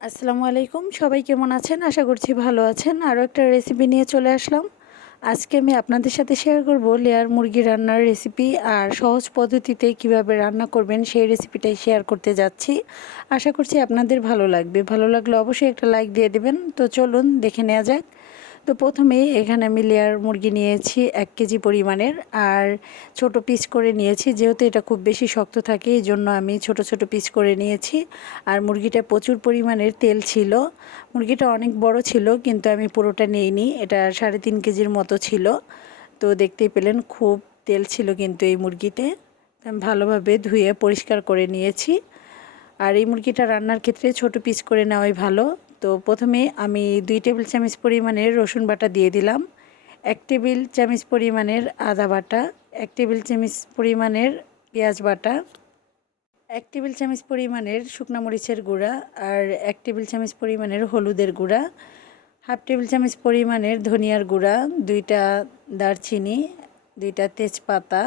আসসালামু আলাইকুম। সবাই কেমন আছেন? আশা করছি ভালো আছেন। আরও একটা রেসিপি নিয়ে চলে আসলাম। আজকে আমি আপনাদের সাথে শেয়ার করব লেয়ার মুরগি রান্নার রেসিপি আর সহজ পদ্ধতিতে কীভাবে রান্না করবেন সেই রেসিপিটাই শেয়ার করতে যাচ্ছি। আশা করছি আপনাদের ভালো লাগবে। ভালো লাগলে অবশ্যই একটা লাইক দিয়ে দেবেন। তো চলুন দেখে নেওয়া যাক। তো প্রথমেই এখানে আমি লেয়ার মুরগি নিয়েছি এক কেজি পরিমাণের আর ছোট পিস করে নিয়েছি। যেহেতু এটা খুব বেশি শক্ত থাকে, এই জন্য আমি ছোট ছোট পিস করে নিয়েছি। আর মুরগিটা প্রচুর পরিমাণের তেল ছিল। মুরগিটা অনেক বড় ছিল, কিন্তু আমি পুরোটা নিইনি। এটা সাড়ে তিন কেজির মতো ছিল। তো দেখতেই পেলেন খুব তেল ছিল কিন্তু এই মুরগিতে। আমি ভালোভাবে ধুয়ে পরিষ্কার করে নিয়েছি। আর এই মুরগিটা রান্নার ক্ষেত্রে ছোট পিস করে নেওয়াই ভালো। তো প্রথমে আমি দুই টেবিল চামচ পরিমাণের রসুন বাটা দিয়ে দিলাম। এক টেবিল চামচ পরিমাণের আদা বাটা, এক টেবিল চামচ পরিমাণের পেঁয়াজ বাটা, এক টেবিল চামচ পরিমাণের শুকনা মরিচের গুঁড়া আর এক টেবিল চামচ পরিমাণের হলুদের গুঁড়া, হাফ টেবিল চামচ পরিমাণের ধনিয়ার গুঁড়া, দুইটা দারচিনি, দুইটা তেজপাতা।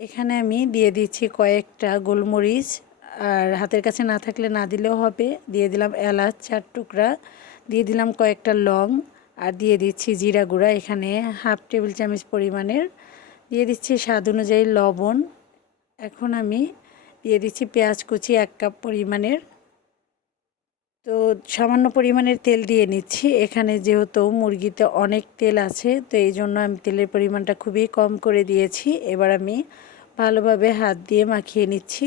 এখানে আমি দিয়ে দিচ্ছি কয়েকটা গোলমরিচ আর হাতের কাছে না থাকলে না দিলেও হবে। দিয়ে দিলাম এলাচ চার টুকরা, দিয়ে দিলাম কয়েকটা লং, আর দিয়ে দিচ্ছি জিরা গুঁড়া, এখানে হাফ টেবিল চামচ পরিমাণের। দিয়ে দিচ্ছি স্বাদ অনুযায়ী লবণ। এখন আমি দিয়ে দিচ্ছি পেঁয়াজ কুচি এক কাপ পরিমাণের। তো সামান্য পরিমাণের তেল দিয়ে নিচ্ছি। এখানে যেহেতু মুরগিতে অনেক তেল আছে, তো এই জন্য আমি তেলের পরিমাণটা খুবই কম করে দিয়েছি। এবার আমি ভালোভাবে হাত দিয়ে মাখিয়ে নিচ্ছি।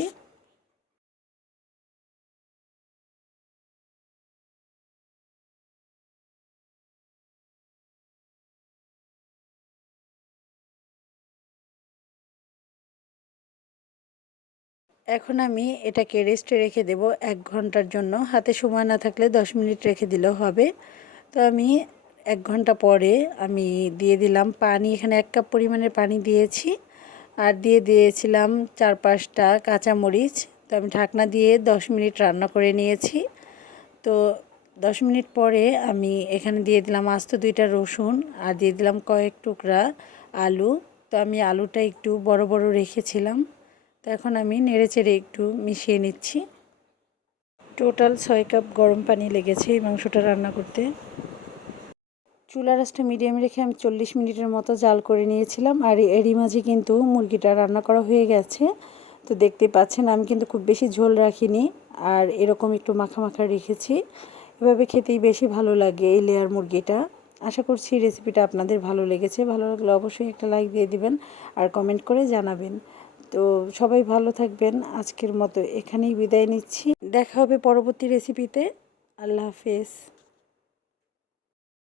এখন আমি এটাকে রেস্টে রেখে দেব এক ঘণ্টার জন্য। হাতে সময় না থাকলে দশ মিনিট রেখে দিলেও হবে। তো আমি এক ঘণ্টা পরে আমি দিয়ে দিলাম পানি। এখানে এক কাপ পরিমাণের পানি দিয়েছি আর দিয়ে দিয়েছিলাম চার পাঁচটা কাঁচামরিচ। তো আমি ঢাকনা দিয়ে দশ মিনিট রান্না করে নিয়েছি। তো দশ মিনিট পরে আমি এখানে দিয়ে দিলাম আস্ত দুইটা রসুন আর দিয়ে দিলাম কয়েক টুকরা আলু। তো আমি আলুটা একটু বড় বড় রেখেছিলাম। তো এখন আমি নেড়ে চেড়ে একটু মিশিয়ে নিচ্ছি। টোটাল ছয় কাপ গরম পানি লেগেছে এই মাংসটা রান্না করতে। চুলা রাসটা মিডিয়াম রেখে আমি চল্লিশ মিনিটের মতো জাল করে নিয়েছিলাম আর এরই মাঝে কিন্তু মুরগিটা রান্না করা হয়ে গেছে। তো দেখতে পাচ্ছেন আমি কিন্তু খুব বেশি ঝোল রাখিনি আর এরকম একটু মাখা মাখা রেখেছি। এভাবে খেতেই বেশি ভালো লাগে এই লেয়ার মুরগিটা। আশা করছি রেসিপিটা আপনাদের ভালো লেগেছে। ভালো লাগলে অবশ্যই একটা লাইক দিয়ে দিবেন আর কমেন্ট করে জানাবেন। তো সবাই ভালো থাকবেন। আজকের মতো এখানেই বিদায় নিচ্ছি। দেখা হবে পরবর্তী রেসিপিতে আল্লাহ হাফেজ।